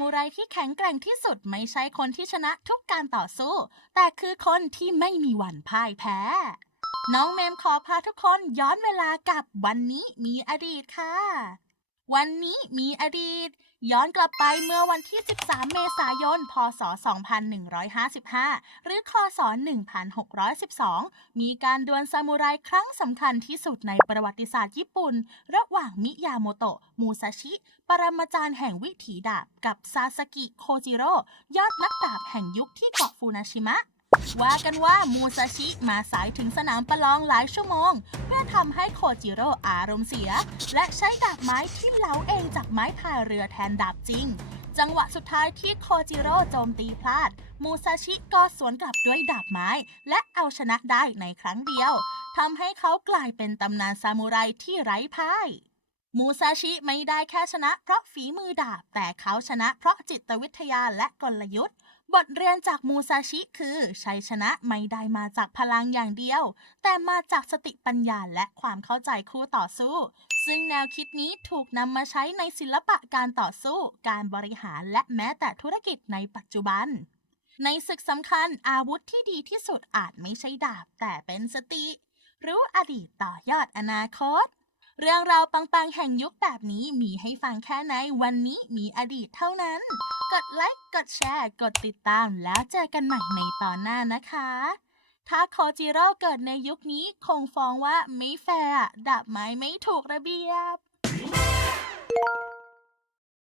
มูไรที่แข็งแกร่งที่สุดไม่ใช่คนที่ชนะทุกการต่อสู้ แต่คือคนที่ไม่มีวันพ่ายแพ้ น้องเมมขอพาทุกคนย้อนเวลากับวันนี้มีอดีตค่ะ วันนี้มีอดีต ย้อนกลับไปเมื่อวันที่ 13 เมษายน พศ 2155 หรือ คศ 1612 มีการดวลซามูไรครั้งสำคัญที่สุดในประวัติศาสตร์ญี่ปุ่น ระหว่างมิยาโมโตะ มูซาชิ ปรมาจารย์แห่งวิถีดาบ กับซาสกิ โคจิโร่ ยอดนักดาบแห่งยุคที่เกาะฟูนาชิมะ ว่ากันว่ามูซาชิมาสายถึงสนามประลองหลายชั่วโมง เพื่อทำให้โคจิโร่อารมณ์เสีย และใช้ดาบไม้ที่เหลาเองจากไม้พายเรือแทนดาบจริง จังหวะสุดท้ายที่โคจิโร่โจมตีพลาด มูซาชิก็สวนกลับด้วยดาบไม้ และเอาชนะได้ในครั้งเดียวทำให้เขากลายเป็นตำนานซามูไรที่ไร้พ่ายมูซาชิไม่ได้แค่ชนะเพราะฝีมือดาบ แต่เขาชนะเพราะจิตวิทยาและกลยุทธ์ บทเรียนจากมูซาชิคือชัยชนะไม่ได้มาจากพลังอย่างเดียว แต่มาจากสติปัญญาและความเข้าใจคู่ต่อสู้ ซึ่งแนวคิดนี้ถูกนำมาใช้ในศิลปะการต่อสู้ การบริหารและแม้แต่ธุรกิจในปัจจุบัน ในศึกสำคัญอาวุธที่ดีที่สุดอาจไม่ใช่ดาบ แต่เป็นสติ รู้อดีตต่อยอดอนาคต เรื่องราวปังๆ แห่งยุคแบบนี้มีให้ฟังแค่ในวันนี้มีอดีตเท่านั้น กดไลค์ กดแชร์ กดติดตามแล้วเจอกันใหม่ในตอนหน้านะคะ ถ้าโคจิโร่เกิดในยุคนี้คงฟ้องว่าไม่แฟร์ดับไม้ไม่ถูกระเบียบ